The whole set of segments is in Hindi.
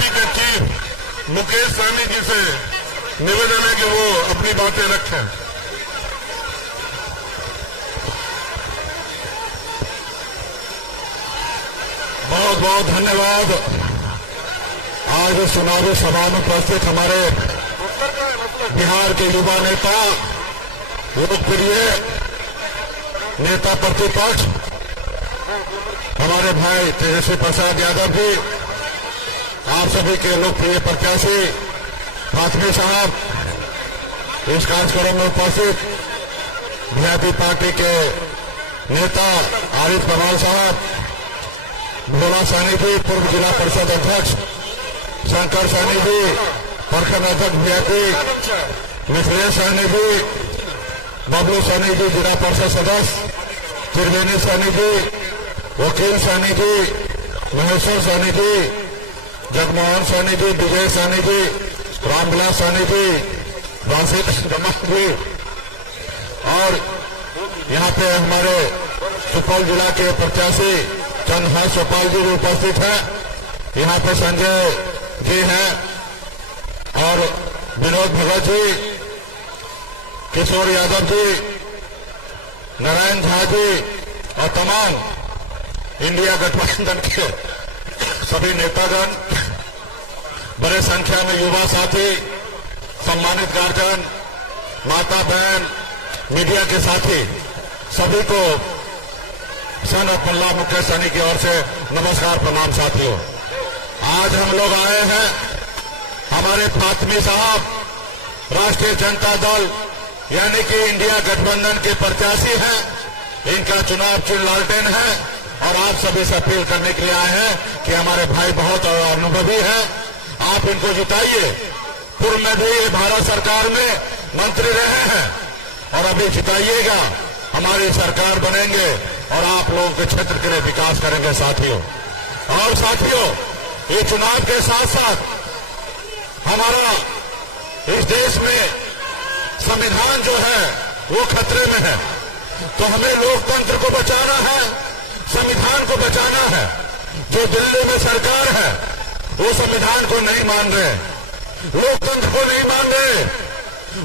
बीजेपी के चीफ मुकेश सहनी जी से निवेदन है कि वो अपनी बातें रखें। बहुत बहुत धन्यवाद। आज चुनावी सभा में उपस्थित हमारे बिहार के युवा नेता, लोकप्रिय नेता प्रतिपक्ष हमारे भाई तेजस्वी प्रसाद यादव जी, आप सभी के लोकप्रिय प्रत्याशी फातमी साहब, इस कार्यक्रम में उपस्थित वीआईपी पार्टी के नेता आरिफ कमाल साहब, भोला सहनी जी पूर्व जिला परिषद अध्यक्ष, शंकर सहनी जी प्रखंड अध्यक्ष वीआईपी, मिथिलेश सहनी जी, बबलू सहनी जी जिला परिषद सदस्य, त्रिवेणी सहनी जी, वकील सहनी जी, महेश्वर सहनी जी, जगमोहन सहनी जी, विजय सहनी जी, रामविलास सहनी जी, वासिक जी, और यहाँ पे हमारे सुपौल जिला के प्रत्याशी चंद्रहास चौपाल जी भी उपस्थित है। यहाँ पे संजय जी हैं और विनोद भगत जी, किशोर यादव जी, नारायण झा जी और तमाम इंडिया गठबंधन के सभी नेतागण, बड़े संख्या में युवा साथी, सम्मानित गार्जियन, माता बहन, मीडिया के साथी, सभी को सन अब्दुल्ला मुकेश सहनी की ओर से नमस्कार प्रणाम। साथियों, आज हम लोग आए हैं, हमारे फातमी साहब राष्ट्रीय जनता दल यानी कि इंडिया गठबंधन के प्रत्याशी हैं, इनका चुनाव चिन्ह लालटेन है और आप सभी से अपील करने के लिए आए हैं कि हमारे भाई बहुत अनुभवी हैं, आप इनको जिताइए। पूर्व में भी ये भारत सरकार में मंत्री रहे हैं और अभी जिताइएगा, हमारी सरकार बनेंगे और आप लोगों के क्षेत्र के लिए विकास करेंगे साथियों। और साथियों, ये चुनाव के साथ साथ हमारा इस देश में संविधान जो है वो खतरे में है, तो हमें लोकतंत्र को बचाना है, संविधान को बचाना है। जो दिल्ली में सरकार है वो संविधान को नहीं मान रहे, लोकतंत्र को नहीं मान रहे,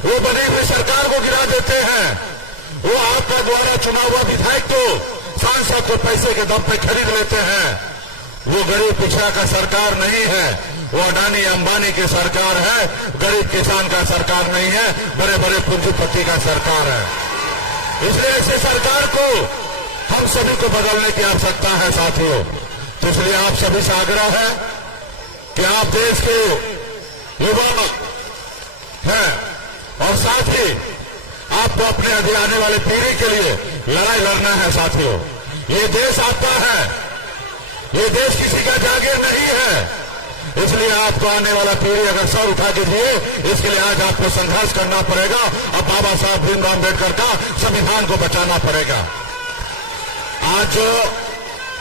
वो बनी हुई सरकार को गिरा देते हैं। वो आपका द्वारा चुना हुआ विधायक तो सांसद को पैसे के दम पे खरीद लेते हैं। वो गरीब पिछड़ा का सरकार नहीं है, वो अडानी अंबानी की सरकार है, गरीब किसान का सरकार नहीं है, बड़े बड़े पूंजीपति का सरकार है। इसलिए ऐसे सरकार को हम सभी को बदलने की आवश्यकता है साथियों। तो इसलिए आप सभी से आग्रह है कि आप देश के युवा हैं और साथ ही आपको अपने आने वाले पीढ़ी के लिए लड़ाई लड़ना है साथियों। ये देश आपका है, ये देश किसी का जागीर नहीं है, इसलिए आपको आने वाला पीढ़ी अगर सर उठा के दिए, इसके लिए आज आपको संघर्ष करना पड़ेगा और बाबा साहब भीमराव अम्बेडकर का संविधान को बचाना पड़ेगा।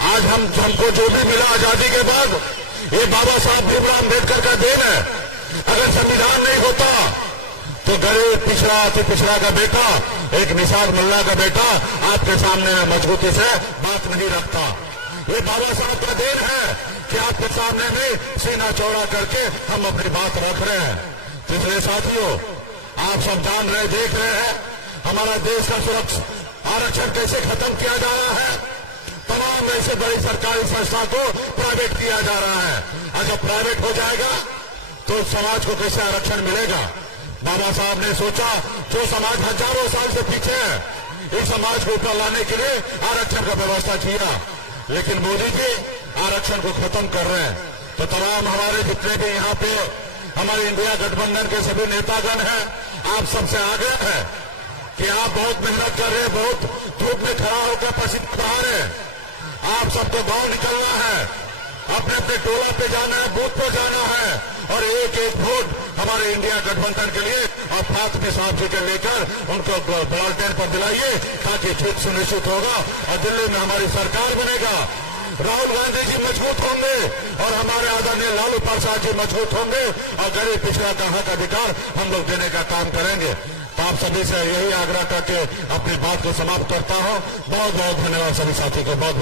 आज हमको जो भी मिला आजादी के बाद, ये बाबा साहब भीमराव अम्बेडकर का देन है। अगर संविधान नहीं होता तो गरीब पिछड़ा अति पिछड़ा का बेटा, एक निसार मुल्ला का बेटा आपके सामने मजबूती से बात नहीं रखता। ये बाबा साहब का देन है कि आपके सामने में सीना चौड़ा करके हम अपनी बात रख रहे हैं। इसलिए साथियों, आप सब जान रहे, देख रहे हैं हमारा देश का सुरक्षा आरक्षण कैसे खत्म किया जा रहा है। तमाम ऐसे बड़ी सरकारी संस्था को प्राइवेट किया जा रहा है। अगर प्राइवेट हो जाएगा तो समाज को कैसे आरक्षण मिलेगा। बाबा साहब ने सोचा, जो समाज हजारों साल से पीछे है, इस समाज को ऊपर लाने के लिए आरक्षण का व्यवस्था किया, लेकिन मोदी जी आरक्षण को खत्म कर रहे हैं। तो तमाम हमारे जितने भी यहाँ पे हमारे इंडिया गठबंधन के सभी नेतागण हैं, आप सबसे आग्रह है कि आप बहुत मेहनत कर रहे हैं, बहुत धूप में खड़ा होकर पसीना बहा रहे हैं। आप सबको गांव निकलना है, अपने अपने टोला पे जाना है, बूथ पे जाना है और एक एक वोट हमारे इंडिया गठबंधन के लिए और फातमी साहब जी के लेकर उनको बॉलटेन पर दिलाइए, ताकि जीत सुनिश्चित होगा और दिल्ली में हमारी सरकार बनेगा। राहुल गांधी जी मजबूत होंगे और हमारे आदरणीय लालू प्रसाद जी मजबूत होंगे और गरीब पिछड़ा का हक अधिकार हम लोग देने का काम करेंगे। तो आप सभी से यही आग्रह करके अपनी बात को समाप्त करता हूँ। बहुत बहुत धन्यवाद सभी साथी को। बहुत